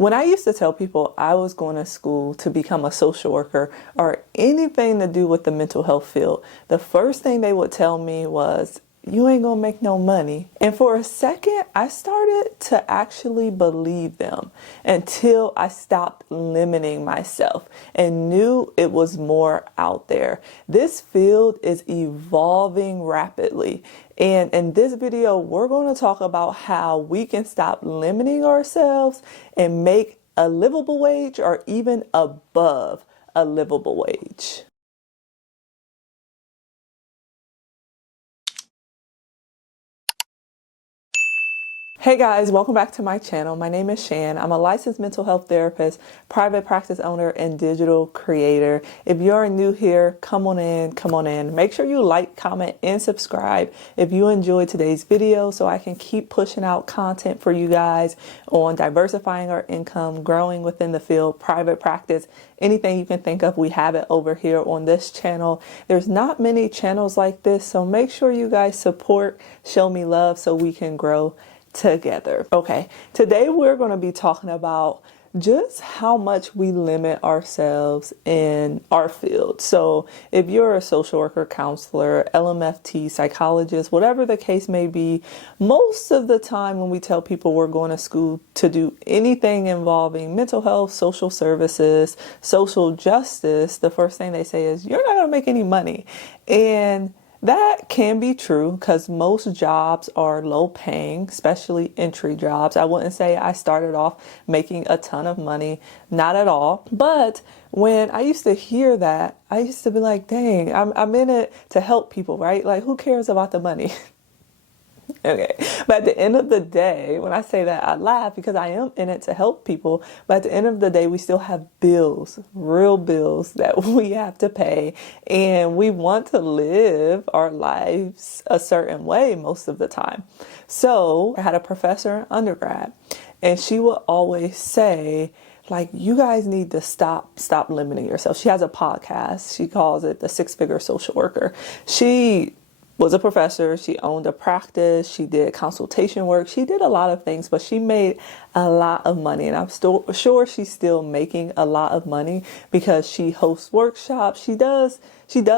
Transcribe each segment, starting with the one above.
When I used to tell people I was going to school to become a social worker or anything to do with the mental health field, the first thing they would tell me was, you ain't gonna make no money. And for a second, I started to actually believe them until I stopped limiting myself and knew it was more out there. This field is evolving rapidly. And in this video, we're going to talk about how we can stop limiting ourselves and make a livable wage or even above a livable wage. Hey guys, welcome back to my channel. My name is Shan. I'm a licensed mental health therapist, private practice owner, and digital creator. If you're new here, come on in. Make sure you like, comment, and subscribe if you enjoyed today's video so I can keep pushing out content for you guys on diversifying our income, growing within the field, private practice, anything you can think of, we have it over here on this channel. There's not many channels like this, so make sure you guys support, show me love so we can grow together. Okay, today we're going to be talking about just how much we limit ourselves in our field. So if you're a social worker, counselor, LMFT, psychologist, whatever the case may be, most of the time when we tell people we're going to school to do anything involving mental health, social services, social justice, the first thing they say is, you're not going to make any money. And that can be true because most jobs are low paying, especially entry jobs. I wouldn't say I started off making a ton of money, not at all. But when I used to hear that, I used to be like, dang, I'm in it to help people, right? Like, who cares about the money? Okay, but at the end of the day, when I say that, I laugh because I am in it to help people. But at the end of the day, we still have bills, real bills that we have to pay. And we want to live our lives a certain way most of the time. So I had a professor in undergrad, and she would always say, like, you guys need to stop limiting yourself. She has a podcast. She calls it the Six-Figure Social Worker. She was a professor. She owned a practice. She did consultation work. She did a lot of things, but she made a lot of money. And I'm still sure she's still making a lot of money because she hosts workshops. She does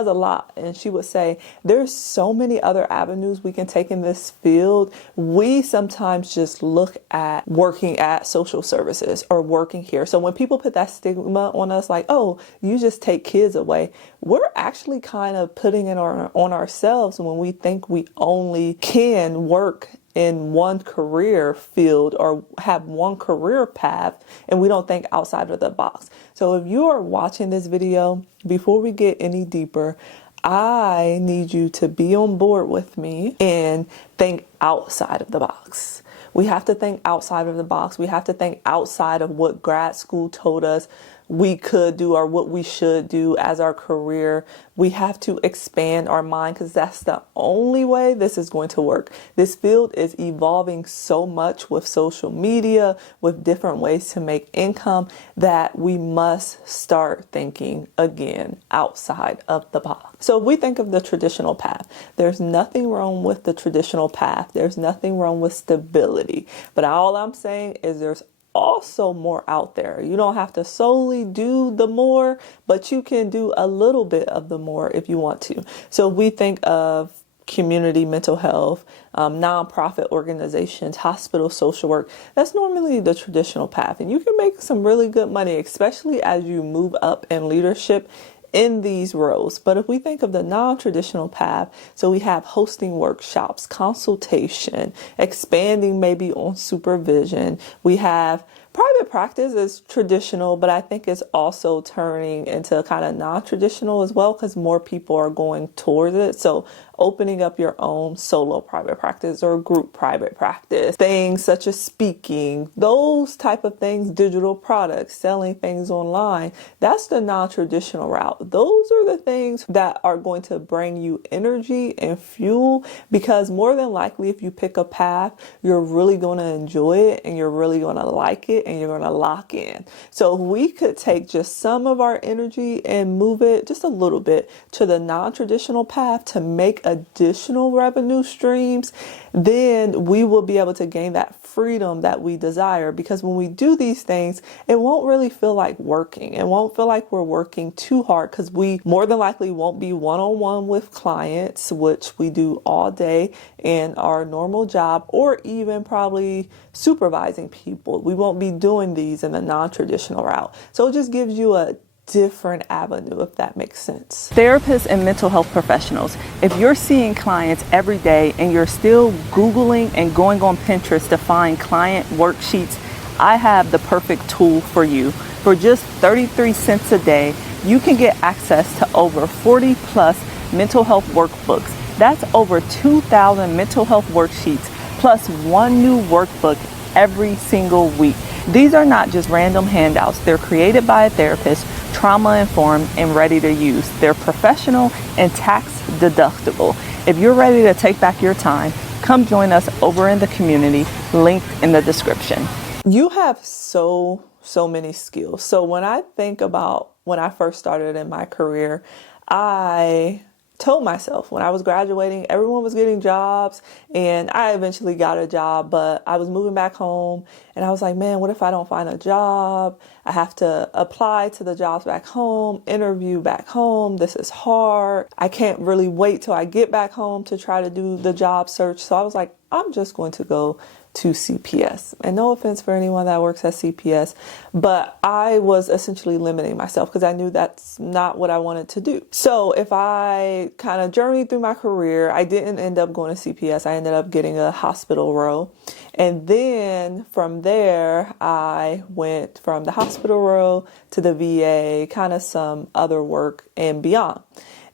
a lot. And she would say, there's so many other avenues we can take in this field. We sometimes just look at working at social services or working here. So when people put that stigma on us, like, oh, you just take kids away, we're actually kind of putting it on ourselves when we think we only can work in one career field or have one career path, and we don't think outside of the box. So if you are watching this video, before we get any deeper, I need you to be on board with me and think outside of the box. We have to think outside of the box. We have to think outside of what grad school told us we could do or what we should do as our career. We have to expand our mind because that's the only way this is going to work. This field is evolving so much with social media, with different ways to make income, that we must start thinking again outside of the box. So if we think of the traditional path, there's nothing wrong with the traditional path. There's nothing wrong with stability. But all I'm saying is there's also more out there. You don't have to solely do the more, but you can do a little bit of the more if you want to. So we think of community mental health, nonprofit organizations, hospital social work. That's normally the traditional path. And you can make some really good money, especially as you move up in leadership in these roles. But if we think of the non-traditional path, so we have hosting workshops, consultation, expanding maybe on supervision. We have private practice is traditional, but I think it's also turning into kind of non-traditional as well because more people are going towards it. So opening up your own solo private practice or group private practice, things such as speaking, those type of things, digital products, selling things online, that's the non-traditional route. Those are the things that are going to bring you energy and fuel, because more than likely if you pick a path, you're really going to enjoy it and you're really going to like it and you're going to lock in. So we could take just some of our energy and move it just a little bit to the non-traditional path to make a additional revenue streams, then we will be able to gain that freedom that we desire. Because when we do these things, it won't really feel like working. It won't feel like we're working too hard, because we more than likely won't be one-on-one with clients, which we do all day in our normal job, or even probably supervising people. We won't be doing these in the non-traditional route. So it just gives you a different avenue, if that makes sense. Therapists and mental health professionals, if you're seeing clients every day and you're still Googling and going on Pinterest to find client worksheets, I have the perfect tool for you. For just 33 cents a day, you can get access to over 40 plus mental health workbooks. That's over 2,000 mental health worksheets, plus one new workbook every single week. These are not just random handouts. They're created by a therapist, trauma-informed, and ready to use. They're professional and tax deductible. If you're ready to take back your time, come join us over in the community, linked in the description. You have so many skills. So when I think about when I first started in my career, I told myself when I was graduating, everyone was getting jobs, and I eventually got a job, but I was moving back home and I was like, man, what if I don't find a job? I have to apply to the jobs back home, interview back home. This is hard. I can't really wait till I get back home to try to do the job search. So I was like, I'm just going to go to CPS. And no offense for anyone that works at CPS, but I was essentially limiting myself because I knew that's not what I wanted to do. So if I kind of journeyed through my career, I didn't end up going to CPS. I ended up getting a hospital role. And then from there, I went from the hospital role to the VA, kind of some other work and beyond.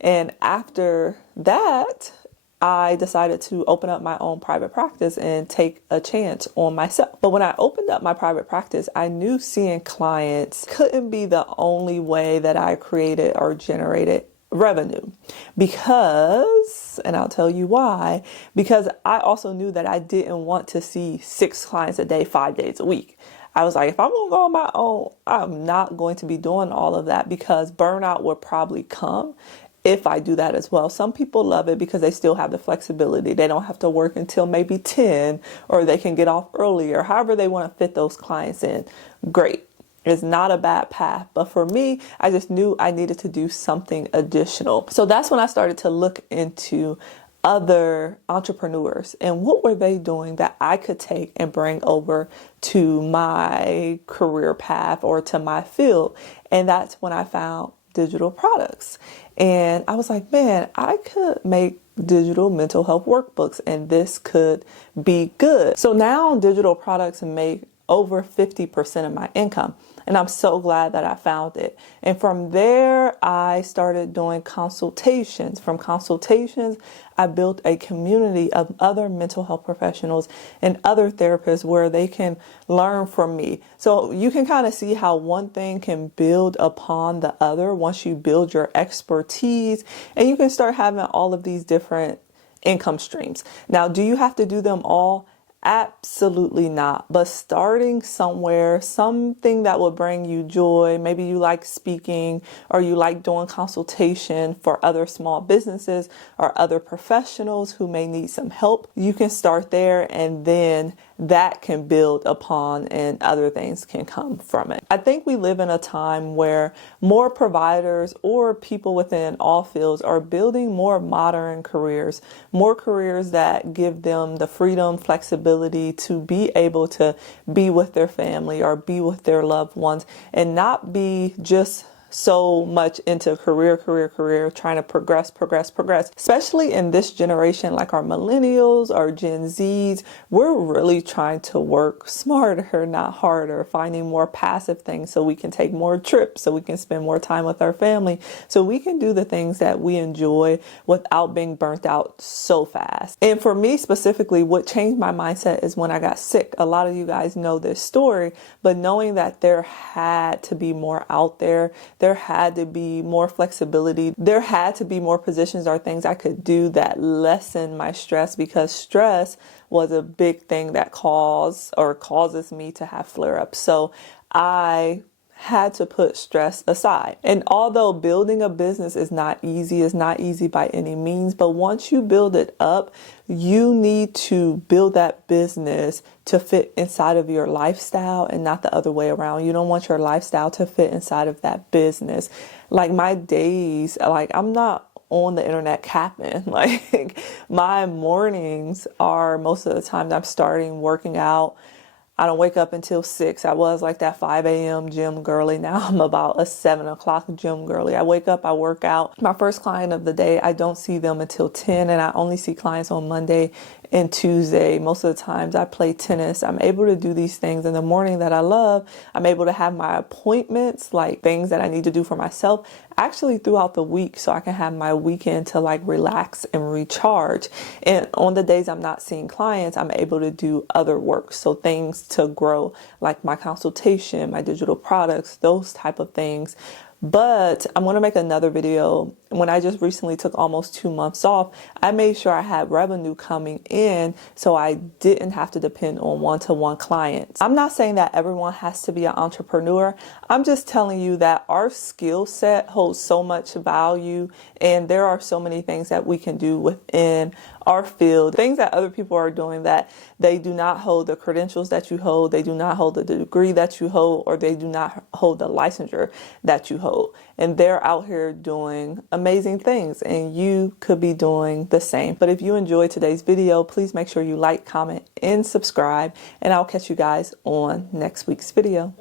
And after that, I decided to open up my own private practice and take a chance on myself. But when I opened up my private practice, I knew seeing clients couldn't be the only way that I created or generated revenue, because, and I'll tell you why, because I also knew that I didn't want to see 6 clients a day, 5 days a week. I was like, if I'm going to go on my own, I'm not going to be doing all of that, because burnout would probably come if I do that as well. Some people love it because they still have the flexibility. They don't have to work until maybe 10, or they can get off earlier. However they want to fit those clients in. Great. It's not a bad path. But for me, I just knew I needed to do something additional. So that's when I started to look into other entrepreneurs and what were they doing that I could take and bring over to my career path or to my field. And that's when I found digital products. And I was like, man, I could make digital mental health workbooks and this could be good. So now digital products make over 50% of my income. And I'm so glad that I found it. And from there, I started doing consultations. From consultations, I built a community of other mental health professionals and other therapists where they can learn from me. So you can kind of see how one thing can build upon the other once you build your expertise, and you can start having all of these different income streams. Now, do you have to do them all? Absolutely not. But starting somewhere, something that will bring you joy. Maybe you like speaking, or you like doing consultation for other small businesses or other professionals who may need some help. You can start there, and then that can build upon and other things can come from it. I think we live in a time where more providers or people within all fields are building more modern careers, more careers that give them the freedom, flexibility to be able to be with their family or be with their loved ones and not be just so much into career, trying to progress. Especially in this generation, like our millennials, our Gen Zs, we're really trying to work smarter, not harder, finding more passive things so we can take more trips, so we can spend more time with our family, so we can do the things that we enjoy without being burnt out so fast. And for me specifically, what changed my mindset is when I got sick. A lot of you guys know this story, but knowing that there had to be more out there, there had to be more flexibility. There had to be more positions or things I could do that lessen my stress, because stress was a big thing that causes me to have flare-ups. So I had to put stress aside. And although building a business is not easy, it's not easy by any means, but once you build it up, you need to build that business to fit inside of your lifestyle and not the other way around. You don't want your lifestyle to fit inside of that business. Like my days, like I'm not on the internet capping. Like my mornings are most of the time I'm starting working out. I don't wake up until 6. I was like that 5 a.m. gym girly. Now I'm about a 7 o'clock gym girly. I wake up, I work out. My first client of the day, I don't see them until 10, and I only see clients on Monday and Tuesday. Most of the times I play tennis. I'm able to do these things in the morning that I love. I'm able to have my appointments, like things that I need to do for myself, actually throughout the week, so I can have my weekend to like relax and recharge. And on the days I'm not seeing clients, I'm able to do other work. So things to grow, like my consultation, my digital products, those type of things. But I'm going to make another video. When I just recently took almost 2 months off, I made sure I had revenue coming in so I didn't have to depend on one-to-one clients. I'm not saying that everyone has to be an entrepreneur. I'm just telling you that our skill set holds so much value, and there are so many things that we can do within our field, things that other people are doing that they do not hold the credentials that you hold, they do not hold the degree that you hold, or they do not hold the licensure that you hold. And they're out here doing amazing things, and you could be doing the same. But if you enjoyed today's video, please make sure you like, comment, and subscribe, and I'll catch you guys on next week's video.